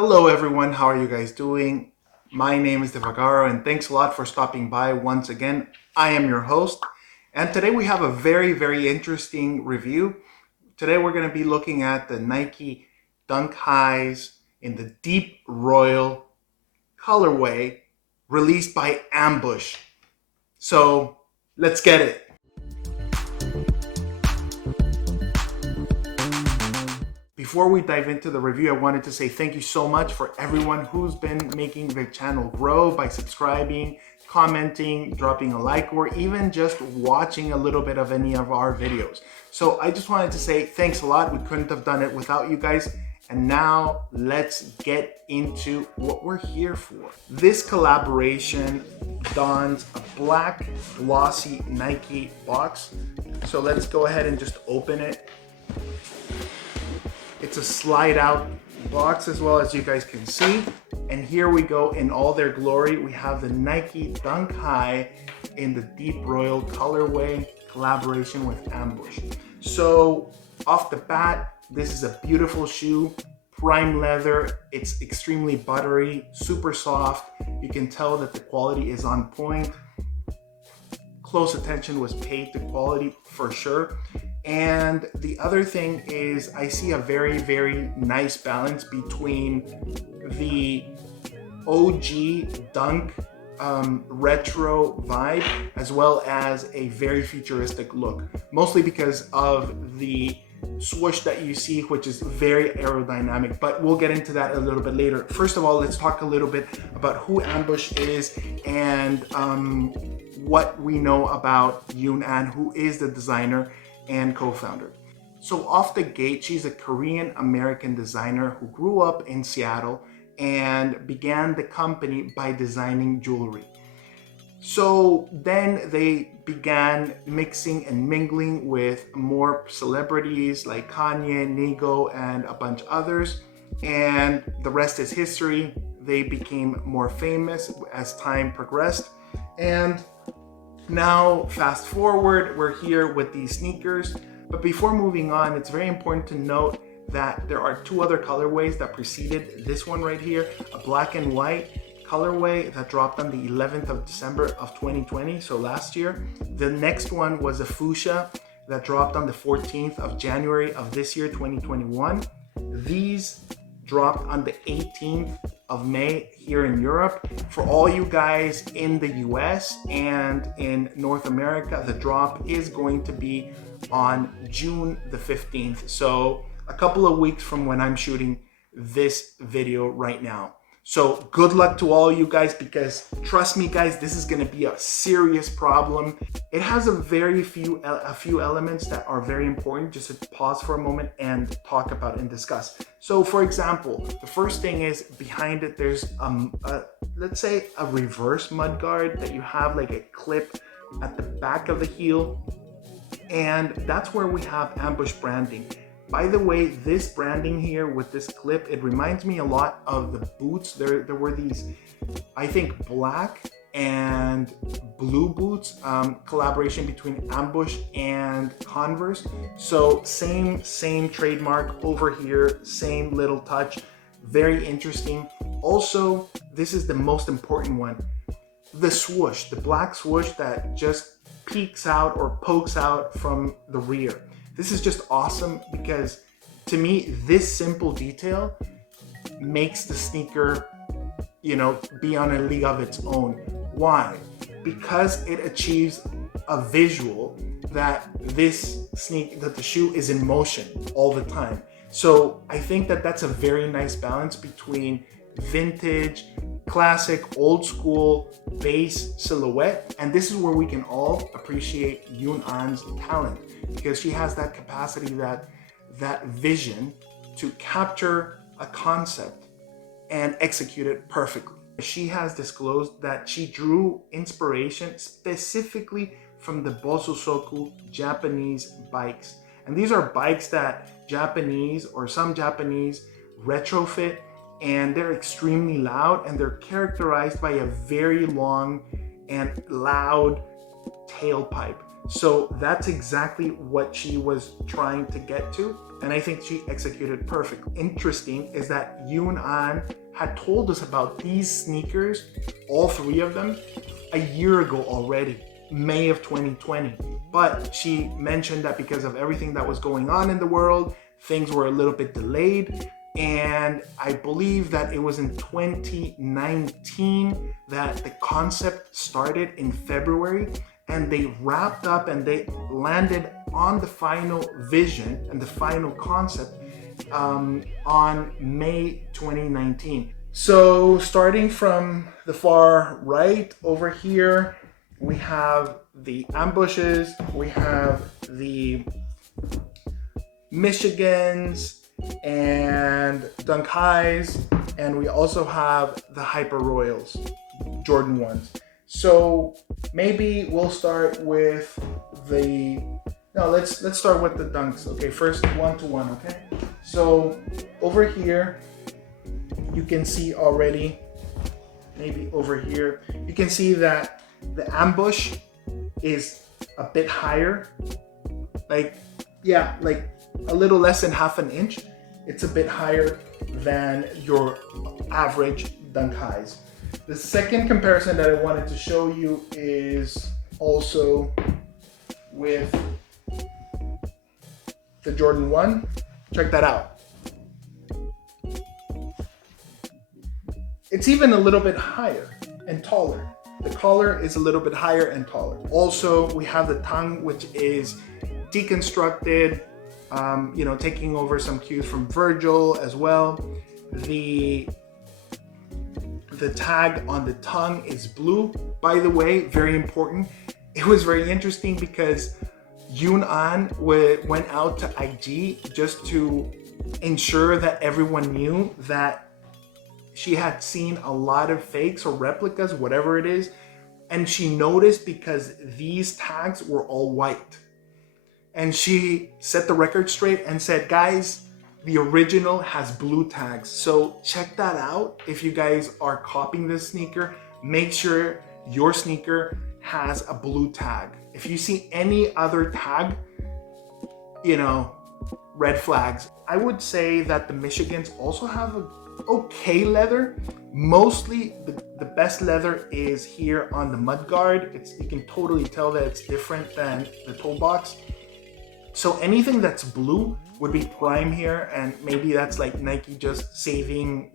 Hello everyone, how are you guys doing? My name is Devagaro and thanks a lot for stopping by once again. I am your host and today we have a very interesting review. Today we're going to be looking at the Nike Dunk Highs in the Deep Royal colorway released by Ambush. So let's get it. Before we dive into the review, I wanted to say thank you so much for everyone who's been making the channel grow by subscribing, commenting, dropping a like, or even just watching a little bit of any of our videos. So I just wanted to say thanks a lot. We couldn't have done it without you guys. And now let's get into what we're here for. This collaboration dons a black glossy Nike box. So let's go ahead and just open it. It's a slide out box as well, as you guys can see. And here we go in all their glory. We have the Nike Dunk High in the Deep Royal colorway collaboration with Ambush. So off the bat, this is a beautiful shoe, prime leather. It's extremely buttery, super soft. You can tell that the quality is on point. Close attention was paid to quality for sure. And the other thing is I see a very nice balance between the OG Dunk retro vibe as well as a very futuristic look, mostly because of the swoosh that you see, which is very aerodynamic, but we'll get into that a little bit later. First of all, let's talk a little bit about who Ambush is and what we know about Yoon An, who is the designer and co-founder. So off the gate, she's a Korean American designer who grew up in Seattle and began the company by designing jewelry. So then they began mixing and mingling with more celebrities like Kanye, Nigo, and a bunch others. And the rest is history. They became more famous as time progressed. And now, fast forward, we're here with these sneakers. But before moving on, it's very important to note that there are two other colorways that preceded this one right here, a black and white colorway that dropped on the 11th of December of 2020, so last year. The next one was a fuchsia that dropped on the 14th of January of this year, 2021. These dropped on the 18th of May here in Europe. For all you guys in the US and in North America, the drop is going to be on June the 15th. So a couple of weeks from when I'm shooting this video right now. So good luck to all you guys, because trust me guys, this is gonna be a serious problem. It has a few elements that are very important, just to pause for a moment and talk about and discuss. So for example, the first thing is behind it, there's let's say a reverse mudguard that you have like a clip at the back of the heel. And that's where we have Ambush branding. By the way, this branding here with this clip, it reminds me a lot of the boots. There were these, I think, black and blue boots, collaboration between Ambush and Converse. So same trademark over here, same little touch, very interesting. Also, this is the most important one. The swoosh, the black swoosh that just peeks out or pokes out from the rear. This is just awesome because to me, this simple detail makes the sneaker, be on a league of its own. Why? Because it achieves a visual that that the shoe is in motion all the time. So I think that that's a very nice balance between vintage, classic, old school base silhouette. And this is where we can all appreciate Yoon An's talent, because she has that capacity, that vision to capture a concept and execute it perfectly. She has disclosed that she drew inspiration specifically from the Bososoku Japanese bikes. And these are bikes that some Japanese retrofit, and they're extremely loud, and they're characterized by a very long and loud tailpipe. So that's exactly what she was trying to get to. And I think she executed perfect. Interesting is that Yoon An had told us about these sneakers, all three of them, a year ago already, May of 2020. But she mentioned that because of everything that was going on in the world, things were a little bit delayed. And I believe that it was in 2019 that the concept started in February, and they wrapped up and they landed on the final vision and the final concept on May 2019. So starting from the far right over here, we have the ambushes, we have the Michigans and Dunk Highs, and we also have the Hyper Royals, Jordan 1s. So maybe we'll start with let's start with the Dunks. Okay, first 1-to-1, okay? So over here, you can see already, maybe over here, you can see that the ambush is a bit higher, like a little less than half an inch. It's a bit higher than your average Dunk Highs. The second comparison that I wanted to show you is also with the Jordan 1. Check that out. It's even a little bit higher and taller. The collar is a little bit higher and taller. Also, we have the tongue, which is deconstructed, taking over some cues from Virgil as well. The tag on the tongue is blue. By the way, very important. It was very interesting because Yoon An went out to IG just to ensure that everyone knew that she had seen a lot of fakes or replicas, whatever it is, and she noticed because these tags were all white. And she set the record straight and said, guys, the original has blue tags. So check that out. If you guys are copying this sneaker, make sure your sneaker has a blue tag. If you see any other tag, red flags. I would say that the Michigans also have a okay leather. Mostly the best leather is here on the mudguard. You can totally tell that it's different than the toe box. So anything that's blue would be prime here, and maybe that's like Nike just saving,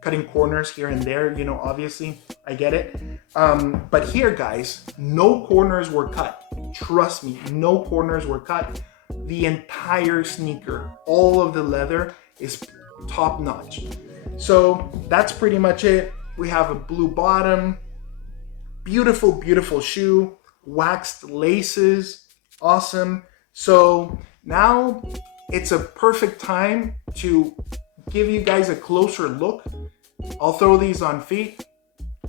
cutting corners here and there, obviously, I get it. But here, guys, no corners were cut. Trust me, no corners were cut. The entire sneaker, all of the leather is top notch. So that's pretty much it. We have a blue bottom, beautiful, beautiful shoe, waxed laces, awesome. So now it's a perfect time to give you guys a closer look. I'll throw these on feet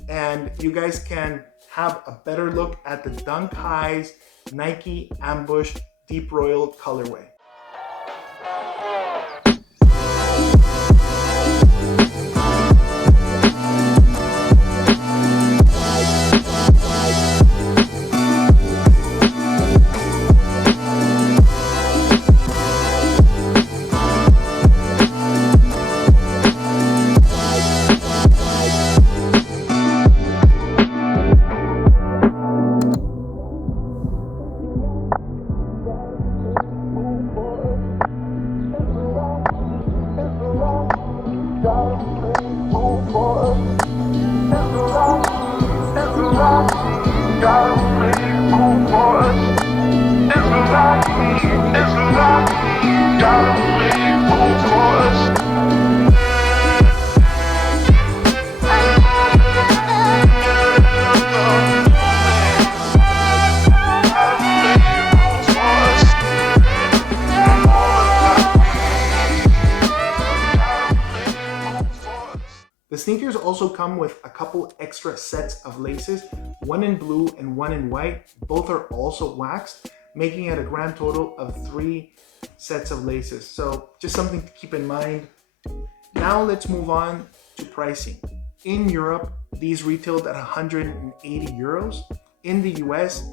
and you guys can have a better look at the Dunk Highs Nike Ambush Deep Royal colorway. The sneakers also come with a couple extra sets of laces, one in blue and one in white. Both are also waxed, making it a grand total of 3 sets of laces. So just something to keep in mind. Now let's move on to pricing. In Europe, these retailed at 180 euros. In the US,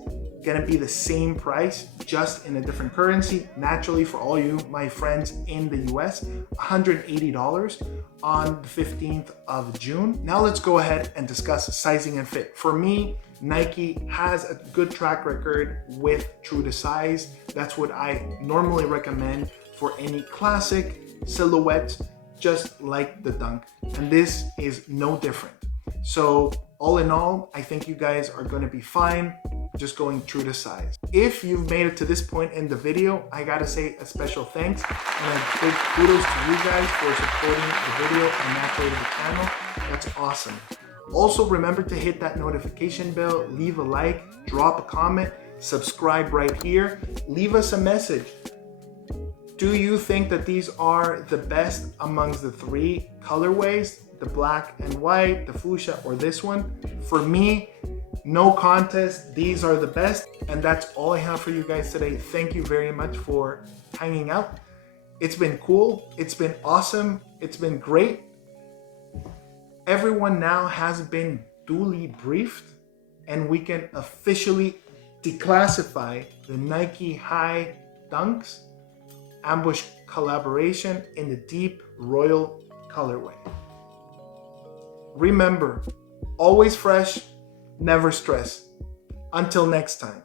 gonna be the same price, just in a different currency. Naturally, for all you, my friends in the US, $180 on the 15th of June. Now let's go ahead and discuss sizing and fit. For me, Nike has a good track record with true to size. That's what I normally recommend for any classic silhouette, just like the Dunk. And this is no different. So all in all, I think you guys are gonna be fine just going true to size. If you've made it to this point in the video, I gotta say a special thanks and a big kudos to you guys for supporting the video and naturally the channel. That's awesome. Also remember to hit that notification bell, leave a like, drop a comment, subscribe right here, leave us a message. Do you think that these are the best amongst the three colorways? The black and white, the fuchsia, or this one? For me, no contest, these are the best. And that's all I have for you guys today. Thank you very much for hanging out. It's been cool, it's been awesome, it's been great. Everyone now has been duly briefed and we can officially declassify the Nike High Dunks ambush collaboration in the deep royal colorway. Remember, always fresh, never stress. Until next time.